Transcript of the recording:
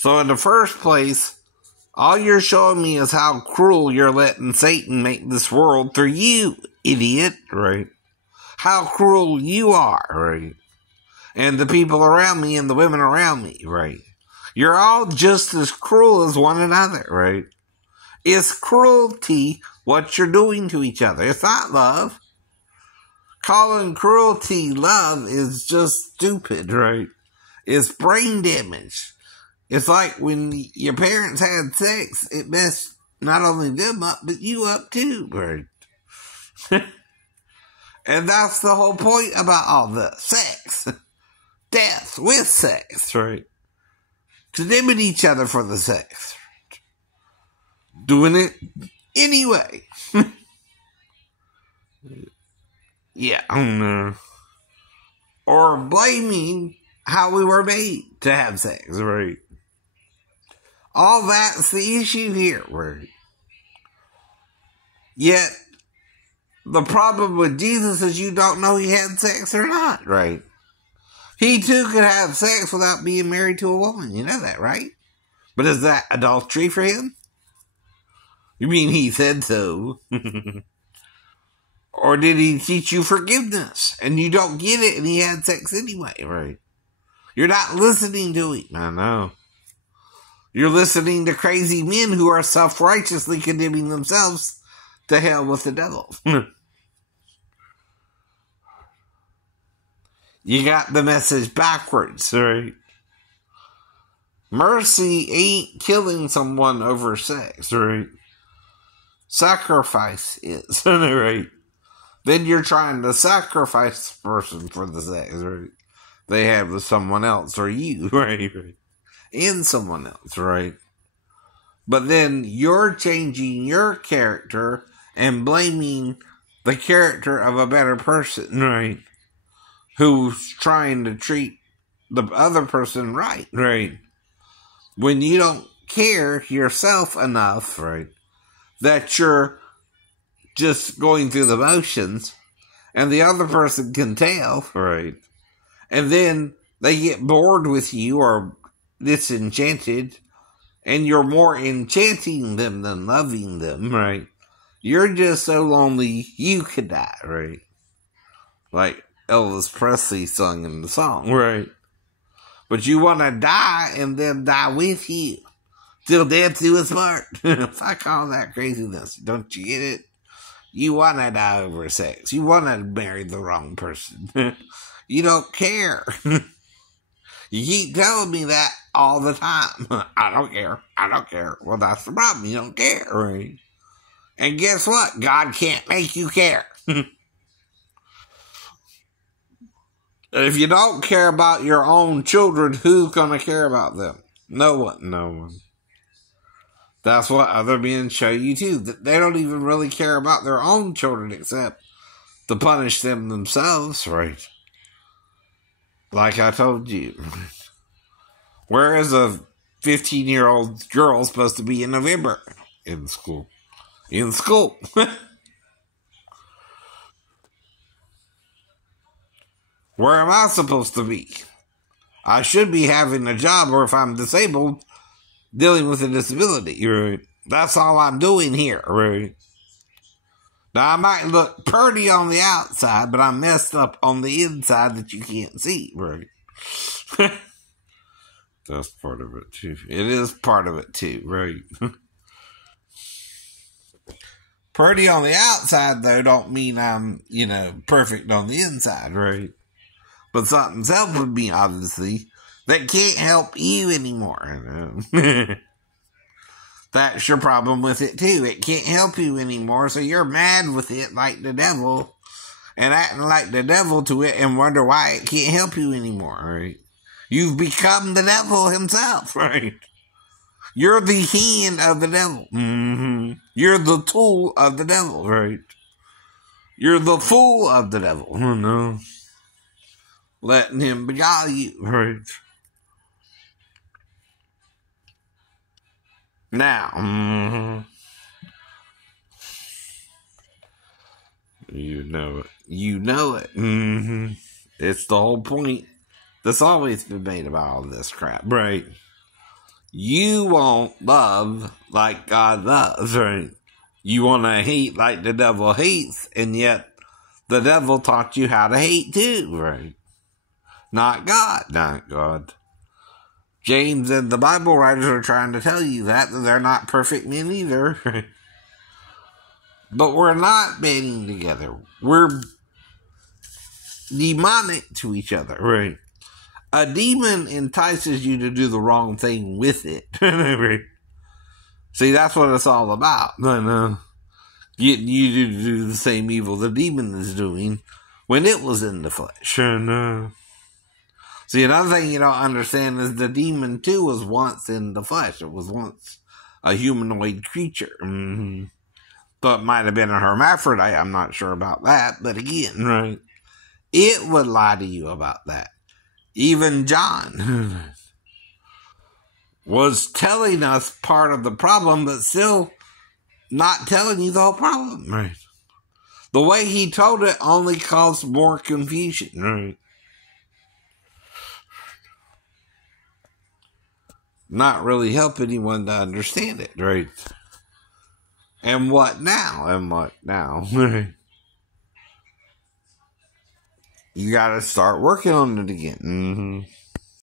So in the first place, all you're showing me is how cruel you're letting Satan make this world through you, idiot, right? How cruel you are, right? And the people around me and the women around me, right? You're all just as cruel as one another, right? It's cruelty what you're doing to each other. It's not love. Calling cruelty love is just stupid, right? It's brain damage. It's like when your parents had sex, it messed not only them up, but you up too, right? And that's the whole point about all the sex. Death with sex, right? Condemning each other for the sex. Doing it anyway. Yeah, I don't know. Or blaming how we were made to have sex, right? All that's the issue here, right? Yet, the problem with Jesus is you don't know he had sex or not, right? He too could have sex without being married to a woman. You know that, right? But is that adultery for him? You mean he said so? Or did he teach you forgiveness? And you don't get it and he had sex anyway, right? You're not listening to him. I know. You're listening to crazy men who are self-righteously condemning themselves to hell with the devil. You got the message backwards, right? Mercy ain't killing someone over sex, right? Sacrifice is, right? Then you're trying to sacrifice the person for the sex, right? They have with someone else or you, right? In someone else, right? But then you're changing your character and blaming the character of a better person, right? Who's trying to treat the other person right, right? When you don't care yourself enough, right? That you're just going through the motions and the other person can tell, right? And then they get bored with you or disenchanted and you're more enchanting them than loving them, right? You're just so lonely you could die, right? Like Elvis Presley sung in the song, right? But you want to die and them die with you. Till death do us part. If I call that craziness, don't you get it? You want to die over sex. You want to marry the wrong person. You don't care. You keep telling me that all the time. I don't care. I don't care. Well, that's the problem. You don't care, right? And guess what? God can't make you care. If you don't care about your own children, who's going to care about them? No one. No one. That's what other men show you too. That they don't even really care about their own children except to punish them themselves, right? Like I told you. Where is a 15-year-old girl supposed to be in November? In school. In school. Where am I supposed to be? I should be having a job, or if I'm disabled, dealing with a disability, right? That's all I'm doing here, right? Now, I might look pretty on the outside, but I'm messed up on the inside that you can't see, right? That's part of it, too. It is part of it, too, right? Pretty on the outside, though, don't mean I'm, perfect on the inside, right? But something's helping me, obviously, that can't help you anymore. That's your problem with it, too. It can't help you anymore, so you're mad with it like the devil, and acting like the devil to it, and wonder why it can't help you anymore, right? You've become the devil himself, right? You're the hand of the devil. Mm-hmm. You're the tool of the devil, right? You're the fool of the devil. Oh, no. Letting him beguile you, right? Now, you know it. You know it. Mm-hmm. It's the whole point that's always been made about all this crap, right? You won't love like God loves, right? You want to hate like the devil hates, and yet the devil taught you how to hate too, right? Not God, not God. James and the Bible writers are trying to tell you that they're not perfect men either. Right? But we're not banding together. We're demonic to each other, right? A demon entices you to do the wrong thing with it. Right? See, that's what it's all about. Getting you to do the same evil the demon is doing when it was in the flesh. See, another thing you don't understand is the demon, too, was once in the flesh. It was once a humanoid creature. Mm-hmm. So it might have been a hermaphrodite. I'm not sure about that. But again, right? It would lie to you about that. Even John was telling us part of the problem, but still not telling you the whole problem, right? The way he told it only caused more confusion, right? Not really help anyone to understand it, right? And what now? And what now? You gotta start working on it again. Mm-hmm.